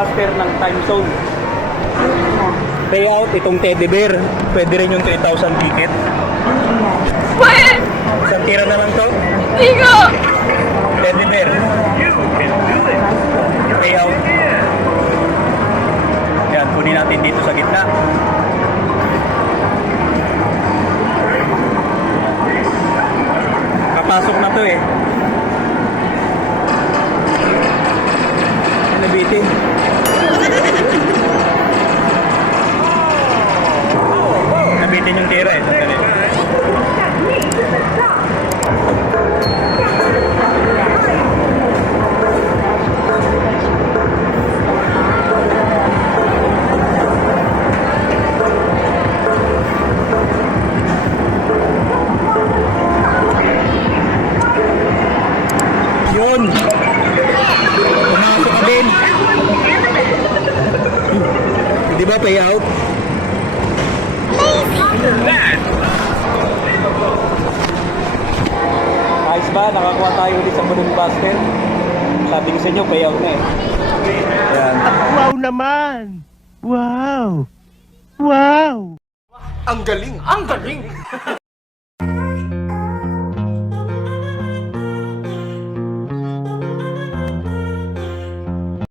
Buster ng time zone. Payout itong teddy bear. Pwede rin yung 3,000 ticket. Pwede! Isang tira na lang to. Tigo! Teddy bear. Payout. Yan, kunin natin dito sa gitna. Kapasok na to eh. Nabitin. Nabitin yung tira eh. Sandali. Yun. Pumasok ka din. Di ba payout? Ayos ba? Nakakuha tayo ulit sa Balloon Buster. Sabi ko sa inyo, payout na eh. Ayan. Wow naman! Wow! Wow! Ang galing! Ang galing!